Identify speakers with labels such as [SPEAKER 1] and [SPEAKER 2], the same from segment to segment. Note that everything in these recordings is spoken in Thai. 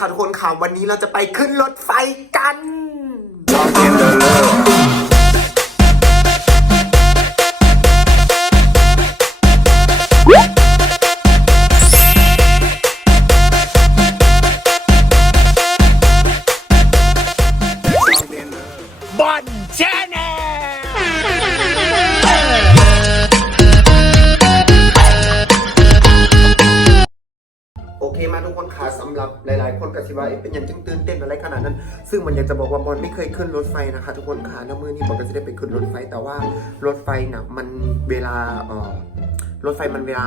[SPEAKER 1] ค่ะทุกคนค่ะวันนี้เราจะไปขึ้นรถไฟกัน สิว่าเอ๊ะเป็นอย่างจึงตื่นเต้นอะไรขนาดนั้น ซึ่งมันอยากจะบอกว่าบอลไม่เคยขึ้นรถไฟนะคะ ทุกคนค่ะแล้วมือนี้บอลก็จะได้ไปขึ้นรถไฟ แต่ว่ารถไฟน่ะมันเวลาเออรถไฟมันเวลา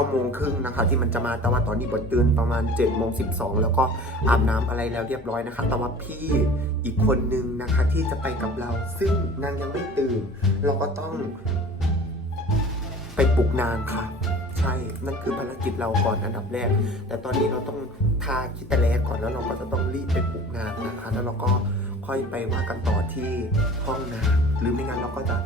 [SPEAKER 1] 9โมงครึ่งนะคะที่มันจะมาแต่ว่าตอนนี้บอลตื่นประมาณ7โมง12 แล้วก็อาบน้ำอะไรแล้วเรียบร้อยนะคะ แต่ว่าพี่อีกคนนึงนะคะที่จะไปกับเรา ซึ่งนางยังไม่ตื่น เราก็ต้องไปปลุกนางค่ะ ใช่นั่นคือภารกิจเราก่อนอันดับแรก แต่ตอนนี้เราต้องทาคิตาแลก่อนแล้วเราก็จะต้องรีบไปปลุกนางนะคะแล้วเราก็ค่อยไปว่ากันต่อที่ห้องน้ำหรือไม่งั้นเราก็จะ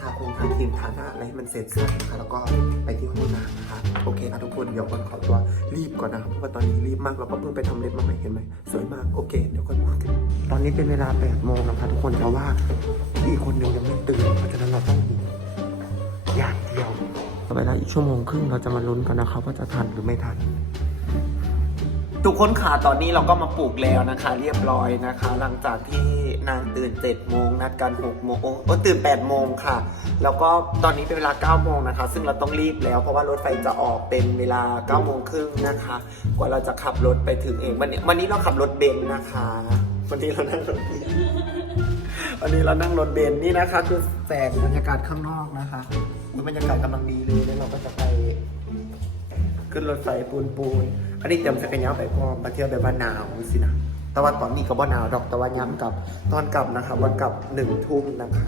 [SPEAKER 1] ทาคงทาครีมทาหน้าอะไรให้มันเสร็จสิ้นนะคะแล้วก็ไปที่ห้องน้ำนะคะโอเคค่ะทุกคนเดี๋ยวก่อนขอตัวรีบก่อนนะครับเพราะว่าตอนนี้รีบมากเราก็เพิ่งไปทำเล็บมาใหม่เห็นไหมสวยมากโอเคเดี๋ยวค่อยพูดกันตอนนี้เป็นเวลา8โมงนะคะทุกคนแต่ว่าอีกคนหนึ่งยังไม่ตื่นเพราะฉะนั้นเราต้อง เวลาอีกชั่วโมงครึ่งเราจะมาลุ้นกันนะครับว่าจะทันหรือไม่ทัน ทุกคนขาตอนนี้เราก็มาปลูกแล้วนะคะ เรียบร้อยนะคะ หลังจากที่นางตื่น7จ็ดโมงนัดกัน6กโมงโอ้ตื่น8ปดโมงค่ะ แล้วก็ตอนนี้เป็นเวลา9ก้าโมงนะคะ ซึ่งเราต้องรีบแล้วเพราะว่ารถไฟจะออกเป็นเวลา9ก้าโมงครึ่งนะคะ กว่าเราจะขับรถไปถึงเองวันนี้วันนี้เราขับรถเบนซ์นะคะวันนี้เรานั่งรถเบนซ์วันนี้เรานั่งรถเบนซ์นี่นะคะ คือแสงบรรยากาศข้างนอกนะคะ อุ๊ยบรรยากาศกำลังดีเลยแล้วเราก็จะไปขึ้นรถไฟปูนปูนอันนี้เตรียมสกัญญาไปพร้อมมาเที่ยวแบบว่าหนาวสินะแต่ว่าตอนนี้ก็บ่หนาวดอกแต่ว่าย้ำกับตอนกลับนะคะวันกลับหนึ่งทุ่มนะคะ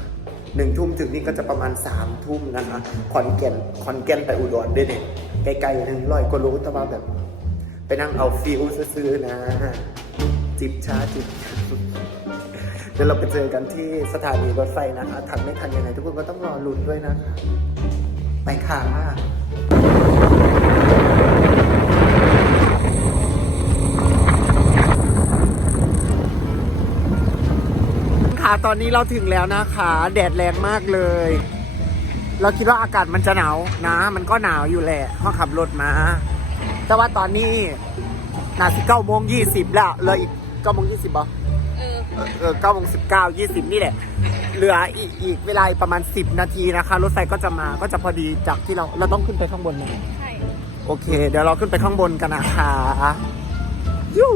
[SPEAKER 1] หนึ่งทุ่มถึงนี่ก็จะประมาณสามทุ่มนะคะขอนแก่นขอนแก่นไปอุดรด้วยเนี่ยไกลๆหนึ่งร้อยกว่าโลแต่ว่าแบบ ไปนั่งเอาฟิลซื้อๆนะ จิบชาจิบชา ดี๋ยวเราไปเจอกันที่สถานีรถไฟนะคะ ทันไม่ทันยังไงทุกคนก็ต้องรอลุ้นด้วยนะคะ ไปค่ะค่ะตอนนี้เราถึงแล้วนะคะ แดดแรงมากเลย เราคิดว่าอากาศมันจะหนาวนะ มันก็หนาวอยู่แหละเพราะขับรถมา แต่ว่าตอนนี้นาสิเก้าโมงยี่สิบแล้วเลยอีกเก้าโมงยี่สิบบ่
[SPEAKER 2] เออ
[SPEAKER 1] เออเก้าโมงสิบเก้ายี่สิบนี่แหละ เหลืออีกอีกเวลาอีกประมาณสิบนาทีนะคะ รถไฟก็จะมาก็จะพอดีจากที่เราเราต้องขึ้นไปข้างบนนะ
[SPEAKER 2] ใช่
[SPEAKER 1] โอเค เดี๋ยวเราขึ้นไปข้างบนกันนะคะยู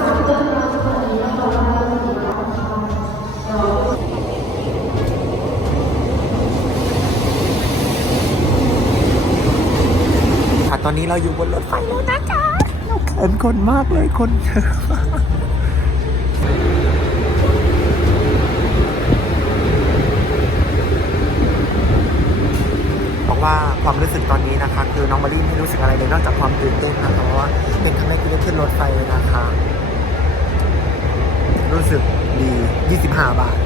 [SPEAKER 1] ค่ะตอ นนี้เราอยู่บนรถไฟแล้วนะคะเราเขินคนมากเลยคนเยอะมากบอกว่าความรู้สึกตอนนี้นะคะ คือน้องมารีไม่รู้สึกอะไรเลยนอกจากความตื่นเต้นนะคะเพราะว่าเป็นครั้งแรกที่ได้ขึ้นรถไฟเลยนะคะ รู้สึกดี 25 บาท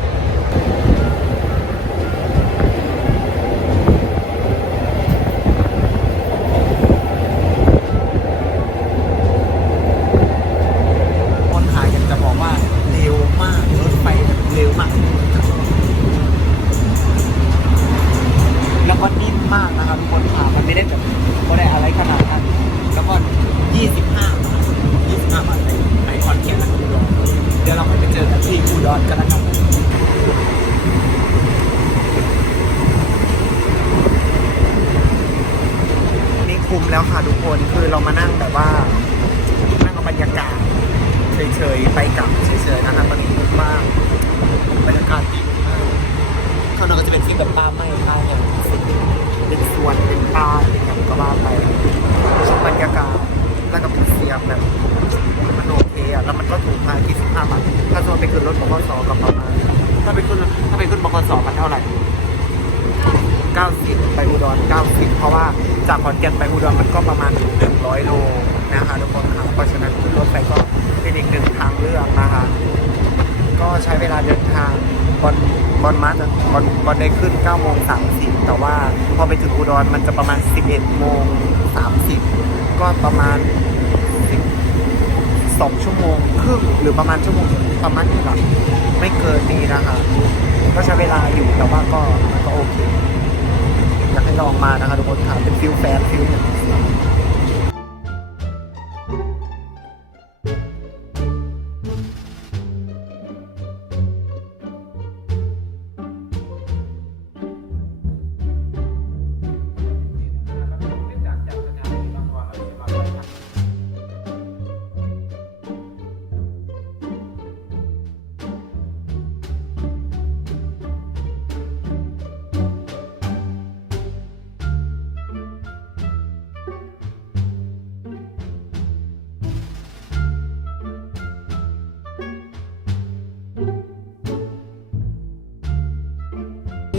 [SPEAKER 1] มแล้วค่ะทุกคนคือเรามานั่งแบบว่า นั่งเอาบรรยากาศเฉยๆไปกลับเฉยๆนะครับตอนนี้คุ้มมากบรรยากาศดีมากข้างนอกก็จะเป็นที่แบบป้าไม้ป้าเนี่ยเป็นสวนเป็นป่าอย่างก็ว่าไปชมบรรยากาศแล้วก็เป็นเสียงแบบมันโอเคอะแล้วมันก็ถูกมากที่สิบห้าบาทถ้าสมมติไปขึ้นรถบขสกับประมาณถ้าไปขึ้นถ้าไปขึ้นบขสมันเท่าไหร่90ไปอุดร90 เพราะว่า จากขอนแก่นไปอุดรมันก็ประมาณ 100 โลนะคะทุกคนค่ะเพราะฉะนั้นรถไฟก็เป็นอีกหนึ่งทางเลือกนะคะบอลบอลมาจะบอลบอลได้ขึ้น9โมง30 แต่ว่าพอไปถึงอุดรมันจะประมาณ 11โมง30 ก็ประมาณ10สองชั่วโมงครึ่งหรือประมาณชั่วโมงประมาณนี้หรอไม่เกินนี้นะคะ ก็ใช้เวลาอยู่แต่ว่าก็ก็โอเค อยากให้ลองมานะคะทุกคนค่ะเป็นฟิลแฟนฟิลเนี่ย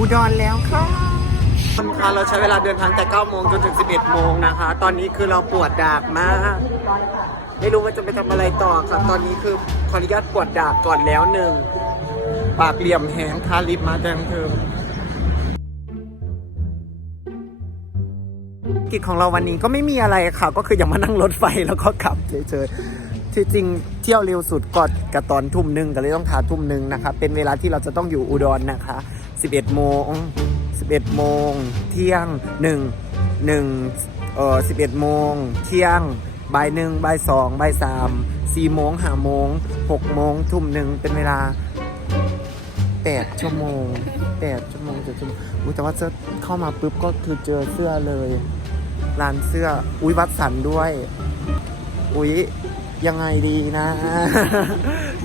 [SPEAKER 1] อุดรแล้วค่ะคุณคะเราใช้เวลาเดินทางแต่9โมงจนถึง 11 โมงนะคะ ตอนนี้คือเราปวดดากมาก ไม่รู้ว่าจะไปทำอะไรต่อค่ะ ตอนนี้คือขออนุญาตปวดดากก่อนแล้วหนึ่ง ปากเหลี่ยมแหงทาลิปมาแดงเธอกิจของเราวันนี้ก็ไม่มีอะไรค่ะ ก็คืออย่างมานั่งรถไฟแล้วก็ขับเฉยๆที่จริงเที่ยวเร็วสุดก่อนกับตอนทุ่มหนึ่งก็เลยต้องทาทุ่มหนึ่งนะคะ เป็นเวลาที่เราจะต้องอยู่อุดรนะคะ 11 โมง 11 โมง เที่ยง 1 1เอ่อ11 โมง เที่ยง บ่ายหนึ่งบ่ายสองบ่ายสามสี่โมงห้าโมงหกโมงทุ่มหนึ่งเป็นเวลา8ชั่วโมง8ชั่วโมงเจ็ดชั่วโมงอุ๊ยแต่ว่าเจอเข้ามาปุ๊บก็คือเจอเสื้อเลย ร้านเสื้อ อุ้ยวัดสันด้วย อุ๊ยยังไงดีนะ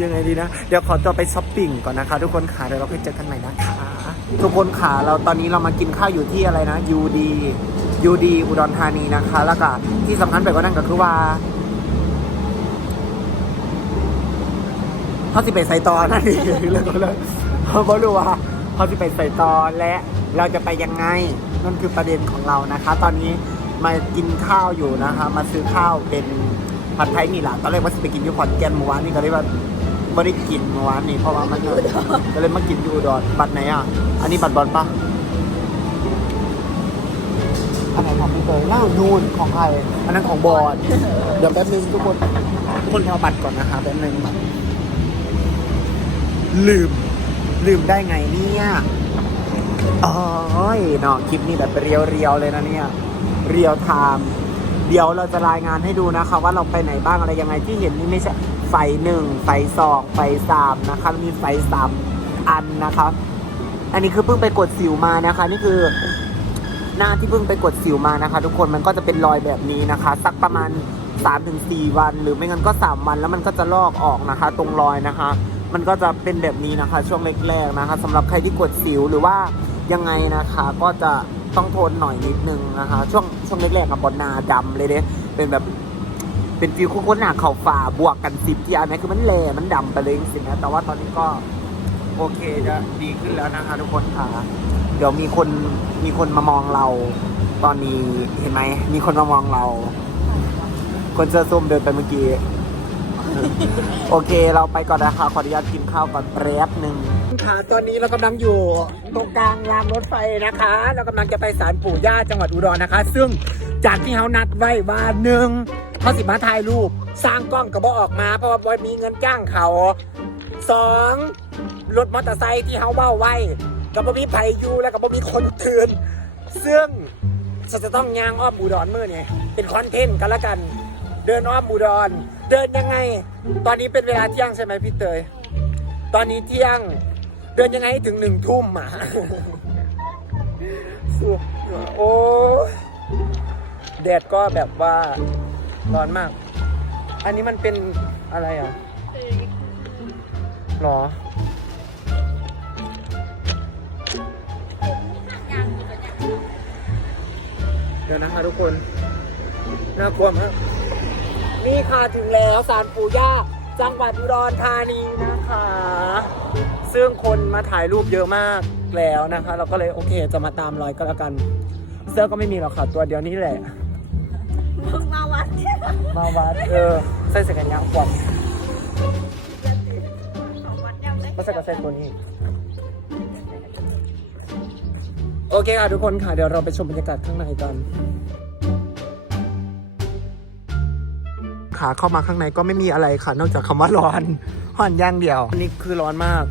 [SPEAKER 1] ยังไงดีนะ เดี๋ยวขอตัวไปช้อปปิ้งก่อนนะคะ ทุกคนขาเดี๋ยวเราไปเจอกันใหม่นะคะ ทุกคนขาเราตอนนี้เรามากินข้าวอยู่ที่อะไรนะยูดียูดีอุดรธานีนะคะ แล้วก็ที่สำคัญไปกว่านั้นก็คือว่าเขาสิไปใส่ตอนนั่นเองเรื่องของเรื่องเขาบอกรู้ว่าเขาสิไปใส่ตอนและเราจะไปยังไงนั่นคือประเด็นของเรานะคะ ตอนนี้มากินข้าวอยู่นะคะ มาซื้อข้าวเป็นผัดไทยนี่แหละตอนแรกว่าจะไปกินที่ขอนแกนเมื่อวานนี่ก็เลยว่า ไม่ได้กินเมื่อวานนี้เพราะว่ามันก็เลยมากินอยู่อุดรบัตรไหนอะ อันนี้บัตรบอลปะอันไหนของพี่เตยล่านูนของใครอันนั้นของบอลเดี๋ยวแป๊บนึงทุกคนทุกคนเอาบัตรก่อนนะคะแป๊บนึงบัตรลืม ลืมได้ไงเนี่ยอ๋อยเนาะคลิปนี้แบบเรียวๆเลยนะเนี่ย เรียวไทม์เดี๋ยวเราจะรายงานให้ดูนะคะ ว่าเราไปไหนบ้างอะไรยังไงที่เห็นนี่ไม่ใช่ ไฟหนึ่งไฟสองไฟสามนะคะมีไฟสามอันนะคะอันนี้คือเพิ่งไปกดสิวมานะคะ นี่คือหน้าที่เพิ่งไปกดสิวมานะคะ ทุกคนมันก็จะเป็นรอยแบบนี้นะคะ สักประมาณ3-4วัน หรือไม่งั้นก็ 3 วันแล้วมันก็จะลอกออกนะคะ ตรงรอยนะคะ มันก็จะเป็นแบบนี้นะคะ ช่วงแรกๆนะคะสำหรับใครที่กดสิวหรือว่ายังไงนะคะ ก็จะต้องทนหน่อยนิดนึงนะคะ ช่วงช่วงแรกๆกับบอลนาดำเลยเด้เป็นแบบ เป็นฟิลคุ้นๆหนาเข่าฝ่าบวกกันสิบที่อันนี้คือมันแหลมันดำไปเลยจริงๆนะแต่ว่าตอนนี้ก็โอเคจะดีขึ้นแล้วนะคะทุกคนค่ะ เดี๋ยวมีคนมีคนมามองเรา ตอนนี้เห็นไหมมีคนมามองเรา คนเสื้อส้มเดินไปเมื่อกี้ โอเคเราไปก่อนนะคะขออนุญาตกินข้าวก่อนแป๊บหนึ่งค่ะตอนนี้เรากำลังอยู่ตรงกลางรางรถไฟนะคะ เรากำลังจะไปศาลปู่ย่าจังหวัดอุดรนะคะ ซึ่งจากที่เขานัดไว้ว่าหนึ่ง เขาสิมาถ่ายรูปสร้างกล้องกระบอกออกมา เพราะว่าบอยมีเงินจ้างเขาสองรถมอเตอร์ไซค์ที่เขาเบ้าไว้กับบ่มีไผอยู่แล้วกับบ่มีคนเตือนซึ่งจะจะต้องยางอ้อมอุดรเมื่อเนี่ยเป็นคอนเทนต์กันละกัน เดินอ้อมอุดรเดินยังไง ตอนนี้เป็นเวลาเที่ยงใช่ไหมพี่เตย ตอนนี้เที่ยง เดินยังไงถึงหนึ่งทุ่มอะโอ้แดดก็แบบว่า ร้อนมาก อันนี้มันเป็นอะไรอะหรอ เดี๋ยวนะคะทุกคน น่ากลัวมากนี่ค่ะถึงแล้วศาลปู่ย่าจังหวัดอุดรธานีนะคะ ซึ่งคนมาถ่ายรูปเยอะมากแล้วนะคะ เราก็เลยโอเคจะมาตามรอยก็แล้วกัน เสื้อก็ไม่มีหรอกค่ะตัวเดียวนี้แหละ
[SPEAKER 2] มาวัด
[SPEAKER 1] มาวัดเออใส่เสื้อกันยาวกว่า
[SPEAKER 2] ของวัดยังได้
[SPEAKER 1] มาใส่กับใส่ตัวนี้ โอเคค่ะทุกคนค่ะ เดี๋ยวเราไปชมบรรยากาศข้างในกันขาเข้ามาข้างในก็ไม่มีอะไรค่ะ นอกจากคำว่าร้อนห่อนอย่างเดียว อันนี้คือร้อนมาก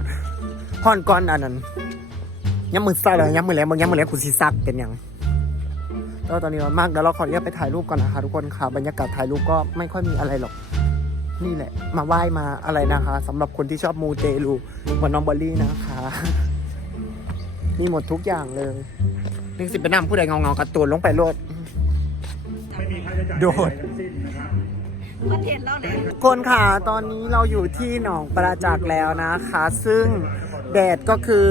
[SPEAKER 1] ห่อนก้อนอันนั้นย้ำมือซักเลยย้ำมือแล้วมึงย้ำมือแล้วคุณซีซักเป็นยัง แล้วตอนนี้ร้อนมากเดี๋ยวเราขอเรียกไปถ่ายรูปก่อนนะคะทุกคนค่ะบรรยากาศถ่ายรูปก็ไม่ค่อยมีอะไรหรอกนี่แหละ มาไหว้มาอะไรนะคะสำหรับคนที่ชอบมูเตลูเหมือนน้องบอลลี่นะคะ มีหมดทุกอย่างเลยนึกสิเป็นน้ำผู้ใดเงาเงาๆกระตูนลงไปโลดโดด
[SPEAKER 2] ประเทศเราเลย
[SPEAKER 1] คนค่ะตอนนี้เราอยู่ที่หนองประจักษ์แล้วนะคะ ซึ่งแดดก็คือ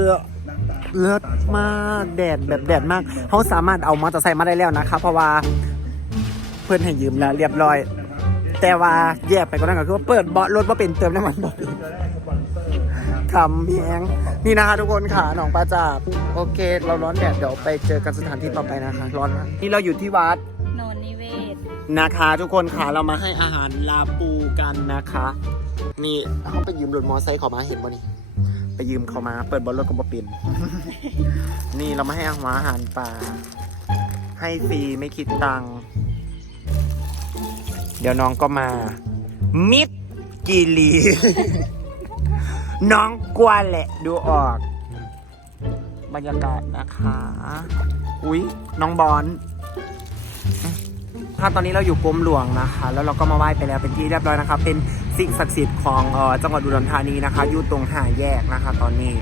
[SPEAKER 1] เลิศมากแดดแบบแดดมากเขาสามารถเอามอเตอร์ไซค์มาได้แล้วนะคะเพราะว่าเพื่อนให้ยืมแล้วเรียบร้อย แต่ว่าแยกไปก็ได้ก็คือว่าเปิดเบาะรถว่าเป็นเติมน้ำมันบ่เป็นทำเพียงนี่นะคะทุกคนค่ะหนองประจักษ์โอเค เราร้อนแดดเดี๋ยวไปเจอกันสถานที่ต่อไปนะคะ ร้อนมากนี่เราอยู่ที่วัด
[SPEAKER 2] โนนนิเวศ
[SPEAKER 1] นะคะทุกคนค่ะเรามาให้อาหารลาปูกันนะคะ นี่เขาไปยืมรถมอไซค์เขามาเห็นบ่นี่ ไปยืมเขามา เปิดบอลรถก็บ่เป็นนี่เรามาให้อาหารป่า ให้ฟรีไม่คิดตังค์เดี๋ยวน้องก็มา มิดกีรี น้องกลัวแหละ ดูออก บรรยากาศนะคะ อุ๊ย น้องบอล ครับตอนนี้เราอยู่กรมหลวงนะคะ แล้วเราก็มาไหว้ไปแล้วเป็นที่เรียบร้อยนะคะ เป็นสิ่งศักดิ์สิทธิ์ของเอ่อจังหวัดอุดรธานีนะคะ อยู่ตรงหาแยกนะคะ ตอนนี้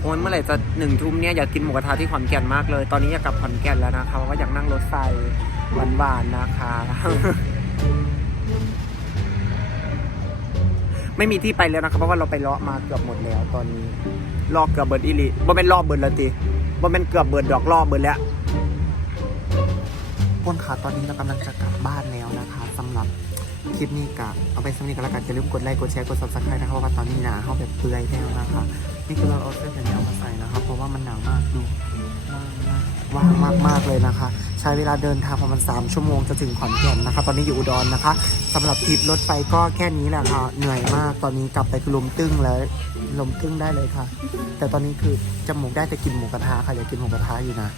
[SPEAKER 1] โอ้ยเมื่อไหร่จะหนึ่งทุ่มเนี่ยอยากกินหมูกระทะที่ขอนแก่นมากเลย ตอนนี้อยากกลับขอนแก่นแล้วนะคะเพราะว่าอยากนั่งรถไฟหวานๆนะคะ ไม่มีที่ไปแล้วนะครับเพราะว่าเราไปเลาะมาเกือบหมดแล้ว ตอนนี้ลอกเกือบเบิร์ดอีลีบ่เป็นลอกเบิร์ดแล้วติบ่เป็นเกือบเบิร์ดดอกลอกเบิร์ดแล้ว คนค่ะ ตอนนี้เรากำลังจะกลับบ้านแล้วนะคะสำหรับคลิปนี้กับเอาไปสำนีกันแล้วกันอย่าลืมกดไลค์กดแชร์กด subscribe นะคะเพราะว่าตอนนี้หนาเขาแบบเปลือยแล้วนะคะนี่คือเราเอาเสื้อแขนยาวมาใส่นะคะเพราะว่ามันหนาวมากดูว่างมากมากเลยนะคะ ใช้เวลาเดินทางประมาณ3ชั่วโมงจะถึงขอนแก่นนะคะ ตอนนี้อยู่อุดรนะคะสำหรับทริปรถไฟก็แค่นี้แหละค่ะเหนื่อยมากตอนนี้กลับไปคือลมตึ้งแล้วลมตึ้งได้เลยค่ะ แต่ตอนนี้คือจมูกได้แต่กินหมูกระทะค่ะอยากกินหมูกระทะอยู่นะ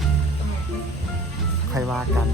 [SPEAKER 1] ใครว่ากัน